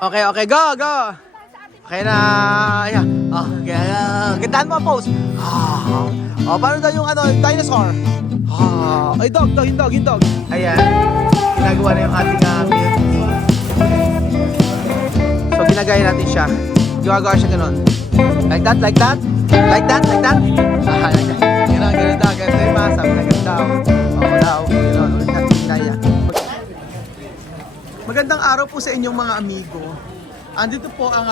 Okay, okay, go, go. Okay na. Ayan. Okay, gandaan mo ang pose. Paano daw yung dinosaur? Ay, dog. Ayan. Ginagawa na yung ating milk tea. So, ginagaya natin siya. Gagawa siya ganun. Like that. Like that. Like that. Ganun daw. Ganun yung masa. Ganun daw. Oo daw. Ganun. Ulit natin ginaya. Magandang araw po sa inyong mga amigo. Andito po ang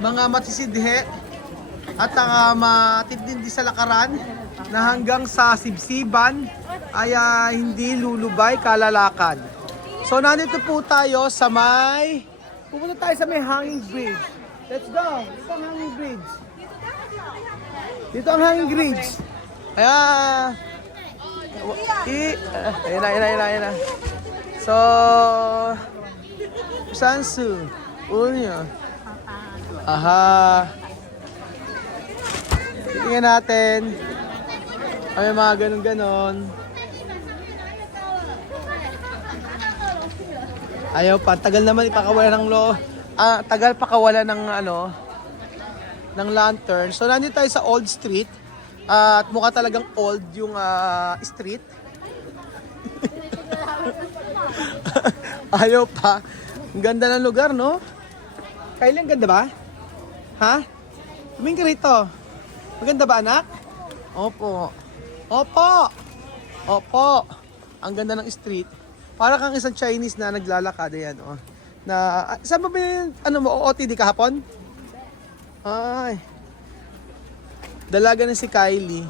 mga matisidhe at ang matitindi sa lakaran na hanggang sa sibsiban ay hindi lulubay kalalakad. So nandito po tayo sa pupunta tayo sa may hanging bridge. Let's go! Dito ang hanging bridge. Dito ang hanging bridge. Ayan na. So, Sansu, Unyo. Aha. Tingnan natin. Ay, mga ganon-ganon. Ayaw pa. Tagal naman ipakawala ng tagal pakawala ng ng lantern. So, nandito tayo sa Old Street. At mukha talagang old yung street. Ayaw pa. Ang ganda ng lugar, no? Kylie, ang ganda ba? Ha? Tumingin ka rito. Maganda ba, anak? Opo. Ang ganda ng street. Para kang isang Chinese na naglalakad. Ayan, oh. Saan ba yung, OOTD kahapon? Ay. Dalaga na si Kylie.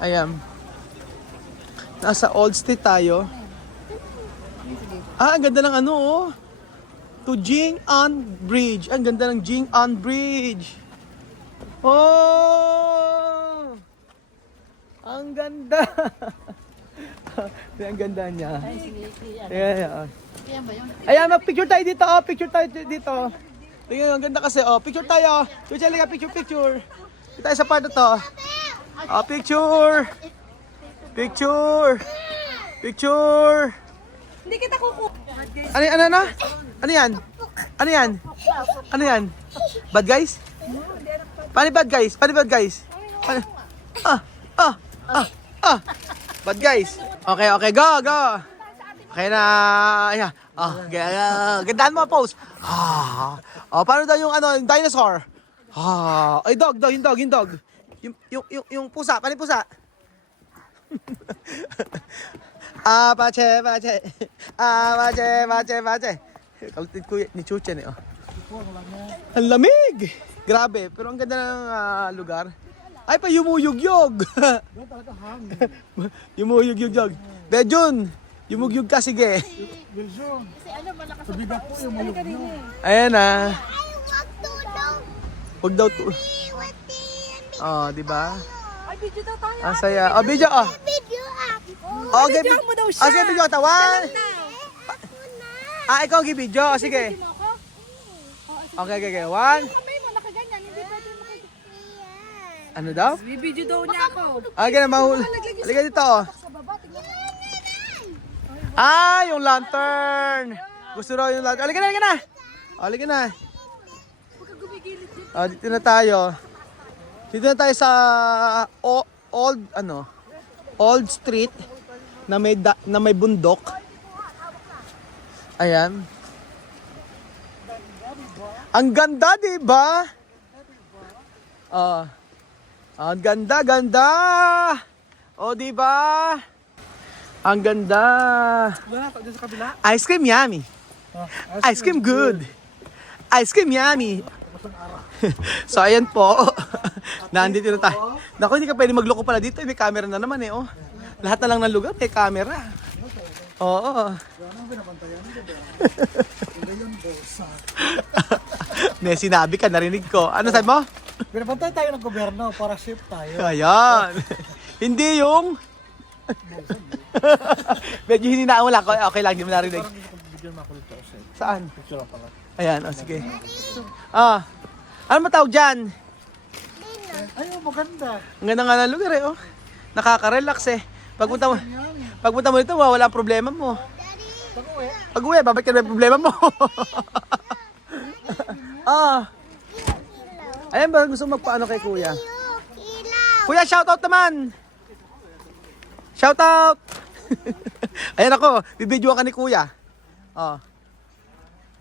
Ayan. Nasa Old Street tayo. Ang ganda ng to Jing'an Bridge. Ang ganda ng Jing'an Bridge. Oh! Ang ganda. Ang ganda niya. Ayan, mag-picture tayo dito. Picture tayo dito. Tingnan, ang ganda kasi. Picture tayo. Picture. Dito tayo sa part na to. Picture. Hindi kita kuku. Ano yan? Bad guys? Paano bad guys? Bad guys. Okay, go. Okay na. Ayan. Gandaan mo ang pose. Paano daw yung dinosaur? Ay, dog. Yung pusa. Paano yung pusa? Pache. Kaltid ko ni Chuchen eh. Ang lamig! Grabe, pero ang ganda ng lugar. Ay pa, yumuyugyog! Yumuyugyog. Bejun, yumugyog ka, sige. Belgium. Sabigat po yung mayog nyo. Ayan na. Huwag daw to. Diba? Ay, video daw tayo. Ang saya. Video. Okay, Video mo daw siya. Sige, video ka. One. Ikaw gi-video. Sige. Okay. One. Kamay mo, nakaganyan. Hindi pwede makaganyan. Ano daw? Video daw niya ako. Ganun, mahul. Halika dito. Sa baba, tingnan mo. Yung lantern. Gusto raw yung lantern. Halika na. Halika na. Huwag ka gumigilid dito. Dito na tayo. Dito na tayo sa Old Street na may bundok. Ayan. Ang ganda, 'di ba? Ang ganda. O, 'di ba? Ang ganda. Wala, dito sa kabila. Ice cream yummy. Ice cream good. Ice cream yummy. So ayan po. Nandito na tayo. Naku, hindi ka pwede magloko pala dito. May camera na naman eh. Lahat na lang ng lugar may camera. Oo. May sinabi ka, narinig ko. Ano sabi mo? Pinapantay tayo ng gobyerno para safe tayo. Ayan. Hindi yung... Medyo hininaan mo lang. Okay lang, hindi mo narinig. Parang hindi ko bigyan makulit ako safe. Saan? Picture lang pala. Ayan, sige. Ano matawag dyan? Ay, maganda. Ang ganda nga ng lugar eh. Nakaka-relax eh. Pagpunta mo dito, wala ang problema mo. Pag-uwi. Pag uwi, babalik ka na may problema mo. Ah. Ayan ba, gusto mo magpaano kay kuya? Kilaw. Kuya, shoutout naman! Shoutout! Ayan ako, bibidyo ka ni kuya. Oh.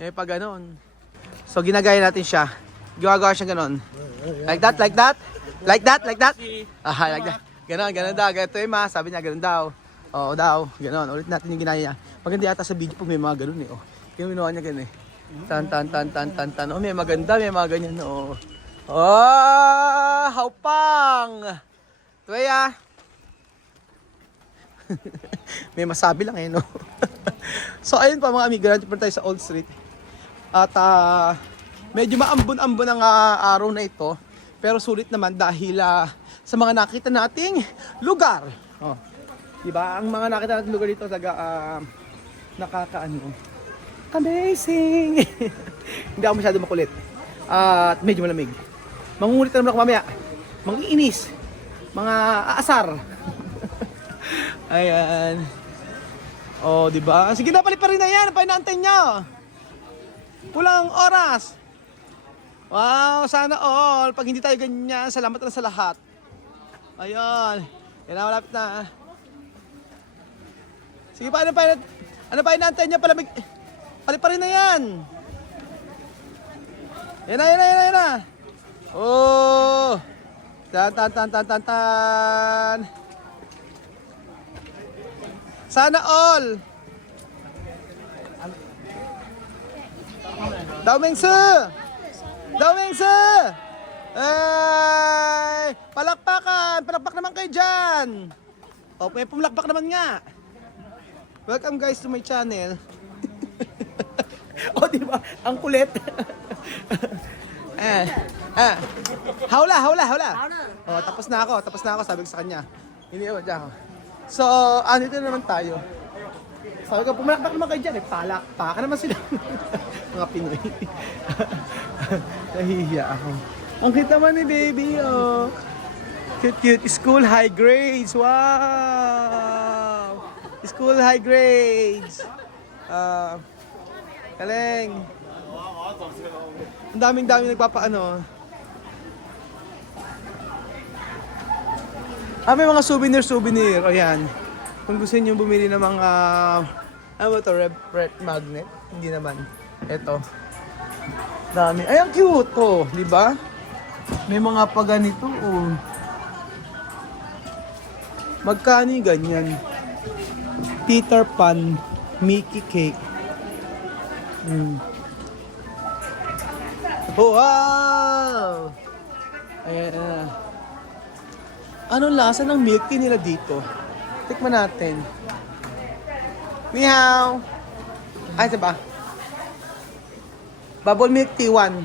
Eh, pag ganon. So, ginagaya natin siya. Gawagawa siya ganon. Like that, like that? Like that, like that? Ah, like that. Ganon, ganon daw. Ganito yung ma, sabi niya, ganon daw. Oo daw, ganon. Ulit natin yung ginaya niya. Maganda yata sa video pag may mga ganon eh. Oh. Kaya minuha niya ganon eh. Tan, tan, tan, tan, tan, tan. Oh, may maganda, may mga ganyan. Oh. Oh, haupang! Tuya! May masabi lang eh, no? So, ayun pa mga amigo, natin pa tayo sa Old Street. At medyo maambon-ambon ang araw na ito. Pero sulit naman dahil sa mga nakita nating lugar. Oh. Diba? Ang mga nakita nating lugar dito talaga nakakaano. Amazing! Hindi ako masyado makulit. At medyo malamig. Mangungulit naman ako mamaya. Mangiinis. Mga aasar. Ayan. Oh, di ba? Sige na, palit pa rin na yan. Painaantay nyo. Kulang oras. Wow, sana all. Pag hindi tayo ganyan, salamat na sa lahat. Ayun. Yan na, malapit na. Sige pa, ano pa inaantay nyo? Palit pa rin na yan. Yan na, yan na, yan na, yan na. Oh! Tan, tan, tan, tan, tan, tan. Sana all! Daw Mengsu! Daw Mengsu! Ay! Palakpakan! Palakpak naman kayo dyan! O, may pumalakpak naman nga. Welcome guys to my channel. O, diba? Ang kulit. Hawla. Oh, tapos na ako, sabi ko sa kanya. Hindi ako dyan ako. So, andito na naman tayo. Sabi ko, pumalakpak naman kayo dyan eh. Palakpakan naman sila. Mga Pinoy. Nahihiya ako. Ang cute naman ni baby, oh. Cute. School high grades. Wow! School high grades. Galing. Ang daming nagpapaano. May mga souvenir. O yan. Kung gusto niyo bumili ng mga ano ba to, red magnet? Hindi naman. Ito. Dami. Ay, ang cute to, di ba? May mga pa ganito, oh. Magkano yung ganyan? Peter Pan Mickey cake. Wow! Ayan. Anong lasa ng milk tea nila dito? Tikman natin. Ni hao. Ay, diba? Bubble milk tea 1.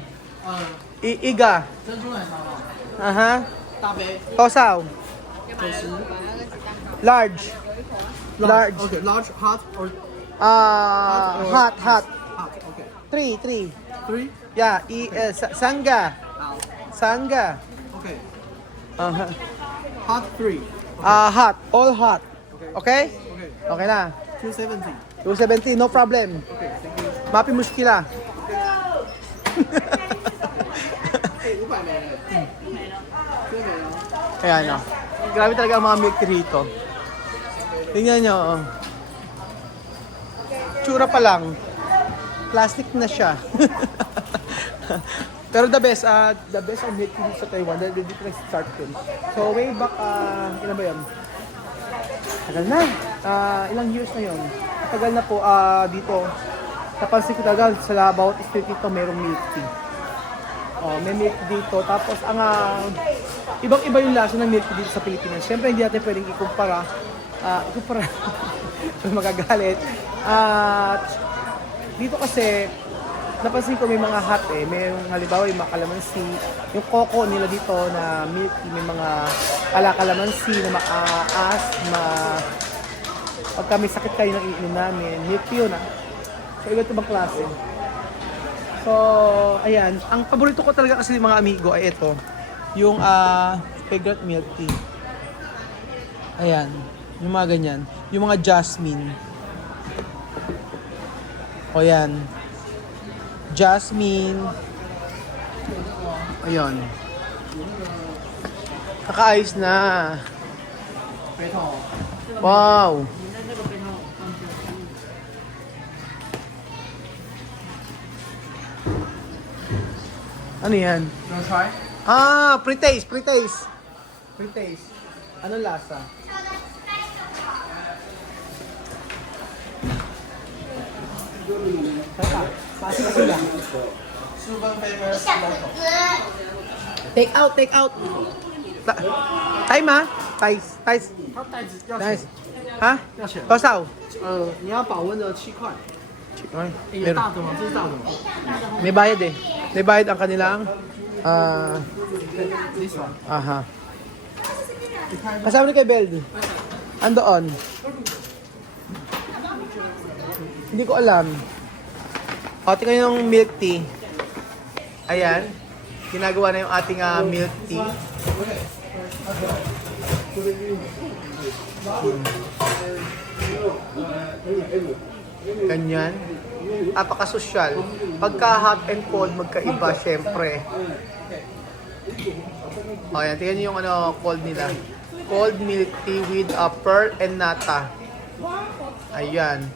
Iga. Aha. Tosaw. Large. Okay, large, hot, or Hot. hot. Okay. 3. 3? Yeah, sangga. Sangga. Okay. Aha. Hot 3. Hot. All hot. Okay? Okay. Okay na. 270. 270, no problem. Okay, thank you. Mapi muskila. Ayan no. Grabe talaga ang mga milk tea rito. Tingnan nyo. Oh. Tsura pa lang. Plastic na siya. Pero the best ang milk tea dito sa Taiwan dahil dito nag-start yun. So way back, ilan ba yun? Tagal na. Ilang years na yun. Tagal na po dito. Napansin ko talaga sa bawat street dito mayroong milk tea. Oh, may milk tea dito. Tapos ang ibang-iba yung lasa ng milk tea dito sa Pilipinas. Siyempre hindi natin pwedeng ikumpara. So magagalit. At dito kasi napansin ko may mga hot eh. Mayroong halimbawa yung mga kalamansi. Yung coco nila dito na milk tea, may mga kalamansi na maaas, pagka may sakit kayo ng iinom namin, milk tea yun So iba't ibang klase. So, ayan. Ang paborito ko talaga kasi mga amigo ay ito. Yung fragrant milk tea. Ayan. Yung mga ganyan. Yung mga jasmine. O yan. Jasmine. Ayun. Nakaayos na. Wow. Ano yan? Ah, pre-taste, pre-taste. Pre-taste. Anong lasa? Pasi-pasi lang. Take out, take out. Time ha? Tais, tais. 它袋子要 Nice. Ha? 要钱。 多少？你要保温的7块，一个 Meron. 大的吗？这是大的吗 May bayad eh. May bayad ang kanilang？This one。 aha. Kasama ni kay Belde. Andoon. Hindi ko alam. O, tingnan yung milk tea. Ayan. Ginagawa na yung ating milk tea. Ganyan. Apakasosyal. Pagka hot and cold, magkaiba, syempre. O, yan. Tingnan niyo yung cold nila. Cold milk tea with pearl and nata. Ayan.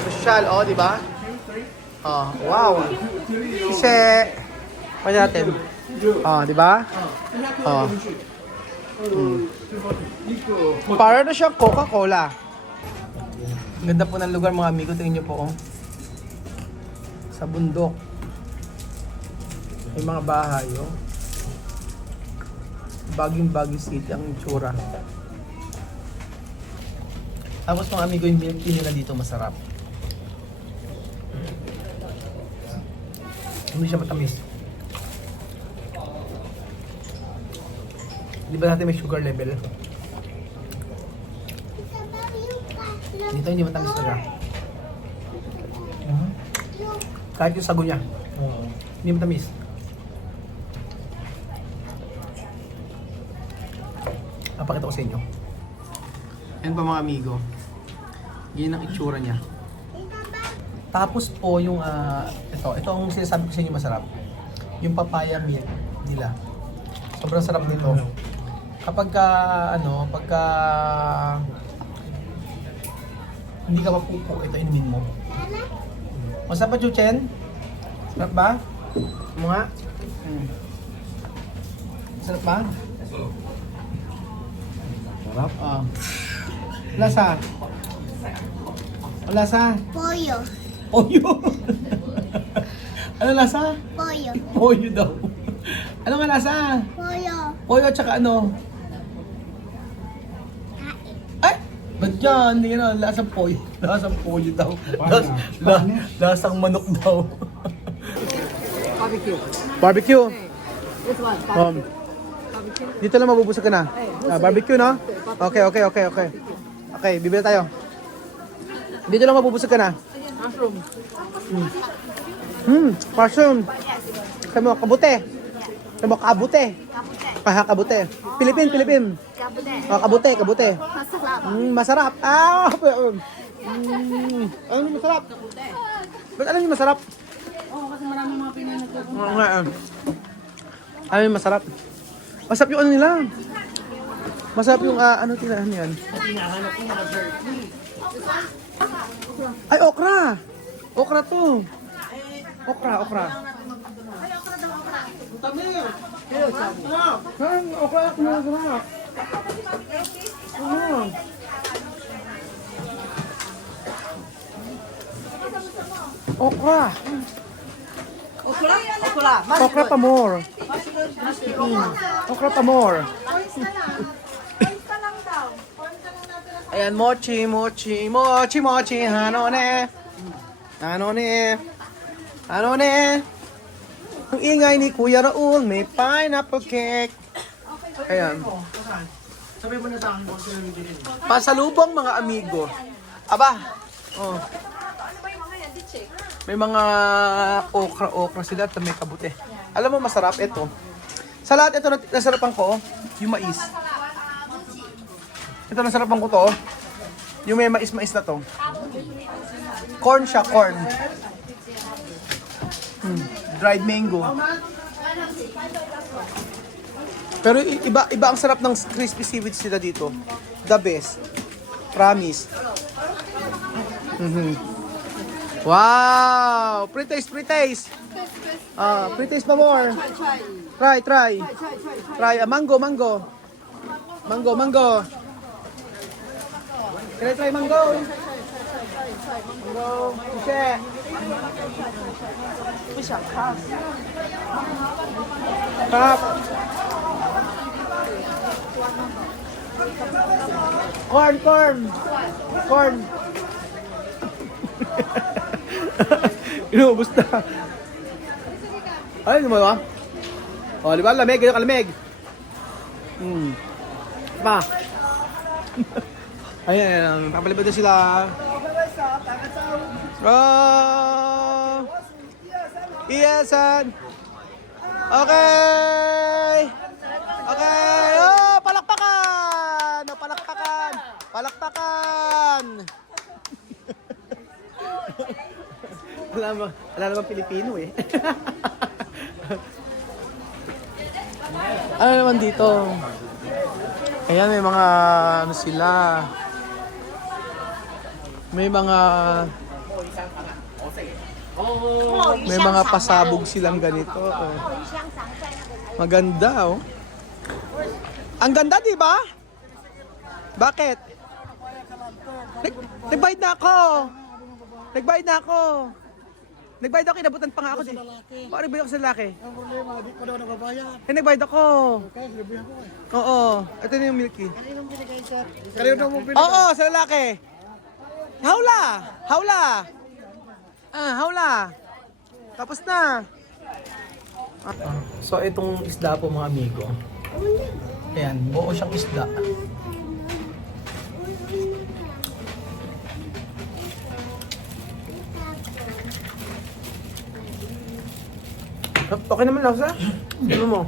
Sosyal, di ba? Wow. Kasi, pwede natin. Di ba? Para na siyang Coca-Cola. Ganda po ng lugar mga amigo. Tingnan niyo po. Sa bundok. May mga bahay. Baguio City ang itsura. Tapos mga amigo, yung milk tea nila dito masarap. Hindi siya matamis. Di ba natin may sugar level? Dito hindi matamis talaga. Kahit yung sago niya. Hindi matamis. Napakita ko sa inyo. Yan pa mga amigo. Yan ang itsura niya. Tapos po yung ito ang sinasabi ko sa inyo masarap. Yung papaya milk nila. Sobrang sarap nito. Pagka hindi ka mapupo, ito inumin mo. Masarap ba, Chuchen? Sarap ba? Mga? Sarap ba? Sarap. Lasa? Lasa? Pollo. Pollo. Ano lasa? Pollo. Pollo daw. Ano nga lasa? Pollo. Pollo at saka ano? Ay! Ba't yan? Hindi na, lasang pollo. Lasang pollo daw. Lasang manok daw. Barbecue. Barbecue. This one. Dito lang mabubusog ka na. Barbecue, no? Okay. Okay, bibili tayo. Dito lang mabubusog ka na. Mushroom. Mushroom. Sabi mo, kabute. Sabi mo, kabute. Kabute. Pilipin. Kabute. Masarap. Alam niyo masarap? Ba't alam niyo masarap? Kasi marami mga Pinoy nagkukuha. Oo nga. Alam niyo masarap? Masarap yung ano nila. Masarap yung ano tinahan yan. Hinahanap ko mga jerky. Ay, okra! Okra to. Okra. Tamil! Okra ako na sarap. Okra. Okra pa more. Okra pa more. Ayan, mochi. Ano ne? Ang ingay ni Kuya Raul, may pineapple cake. Ayan. Sabi mo na sa akin kung sino yung bilhin. Pasalubong mga amigo. Aba. Oh. May mga okra sila at may kabute. Alam mo masarap ito. Sa lahat ito nasarapan ko, yung mais. Ito nasarapan ko to, yung may mais na to. Corn siya, corn. Dried mango. Pero iba ang sarap ng crispy seaweed sila dito. The best. Promise. Wow! Pre-taste, pre-taste. Pre-taste pa more. Try. Try. Mango. Mango. Can I try mango? Mango. Ishe. Crap. Corn. Inuubos na. Ay, ano ba? O, di ba? Lamig, ganyan kalamig. Pa. Ayan, papalipad na sila. Iyasan. Okay. Oh, palakpakan. Wala naman Pilipino eh. Ano naman dito? Ayan, may mga ano sila. May mga pasabog silang ganito. Oh. Maganda, oh. Ang ganda, di ba? Bakit? Nagbayad na ako. Inabutan pa nga ako. Bakit nagbayad ako sa lalaki? Ang problema, di ko daw nababayad. Nagbayad ako. Okay, sinabihan ko eh. Oo. Ito na yung milky. Kaninong binigay, sir? Kanino daw mo binigay? Oo, sa lalaki. Hawla. Hawla. Tapos na. So, itong isda po mga amigo. Ayan, buo siyang isda. Okay naman lasa? Ano mo?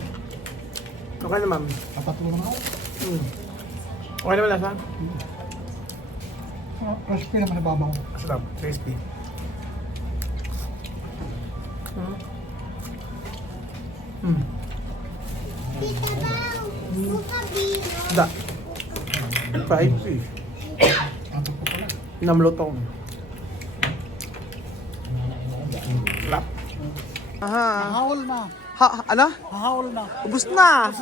Okay naman. Papatulong ako. Okay naman lasa? Crispy naman na babaw. Sarap, crispy. Tita Bao, buka bino. Da. Fried fish. Ato po pala. Pinamlutong. Sarap. Aha. Hahawal na. Ano? Hahawal na. Ubus na.